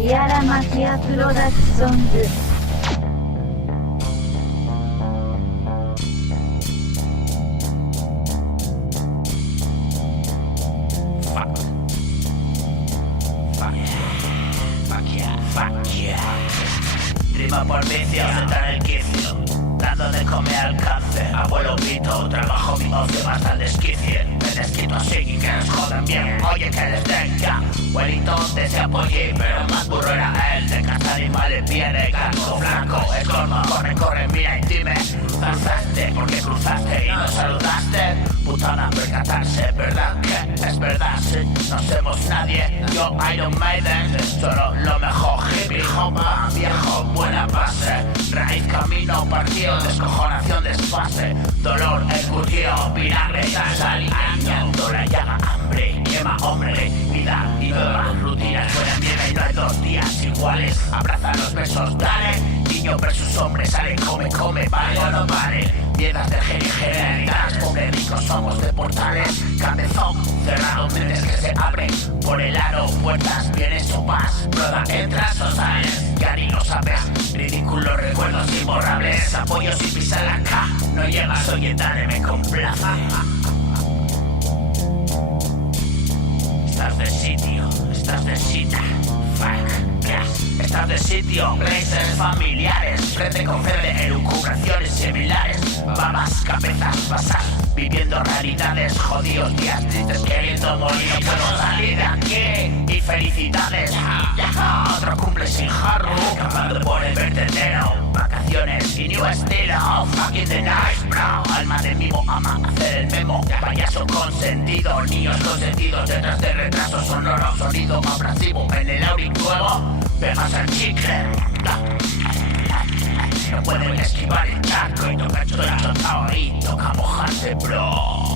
ティアラマキアプロダクションズRima por vicio, sentar el quicio, dando de comer al cáncer. Abuelo pito, trabajo mi ocio más al desquicie. Me desquito así y que nos jodan bien. Oye que les den ya, Wellington te se apoyé, pero más burro era él. De casa animales viene, gato flaco, es corno, corre, corre, mira y dime. Cruzaste porque cruzaste y nos saludaste. Putana percatarse, ¿verdad? Que es verdad, sí, no somos nadie. Yo Iron Maiden, solo lo mejor. Hippie hopa, viejo, buena base. Raíz, camino, partido, descojonación, desfase. Dolor, escurrido, vinagre, sal y añado la llaga, hambre, quema, hombre, vida y nueva rutina. Buena mierda y no hay 2 días iguales. Abraza los besos, dale. Niño versus hombre, sale, come, come, vale o no vale. Mierdas de genio y generalidades, pobre ricos somos de portales. Cabezón, cerrado, mentes que se abren por el aro, puertas, vienes o vas. Broda, entras o sales, ya ni lo sabes. Ridículos recuerdos imborrables, apoyo sin pisar la K. No llegas, oye, dale, me complace. Estás de sitio, estás de cita. Fuck, yeah. Estás de sitio, blazers familiares, frente con frente, elucubraciones similares. Babas, cabezas, basas, viviendo realidades, jodidos días tristes, queriendo morir, no puedo salir de aquí. Y felicidades, otro cumple sin jarro, acabando por el vertedero. Vacaciones y new estilo, fucking the nice, bro. Alma de mimo ama hacer el memo, payaso consentido, niños consentidos detrás de retraso sonoro, sonido abrasivo en el auric nuevo. Pegas al chicle, no pueden esquivar el charco y toca el chotao y toca mojarse, bro.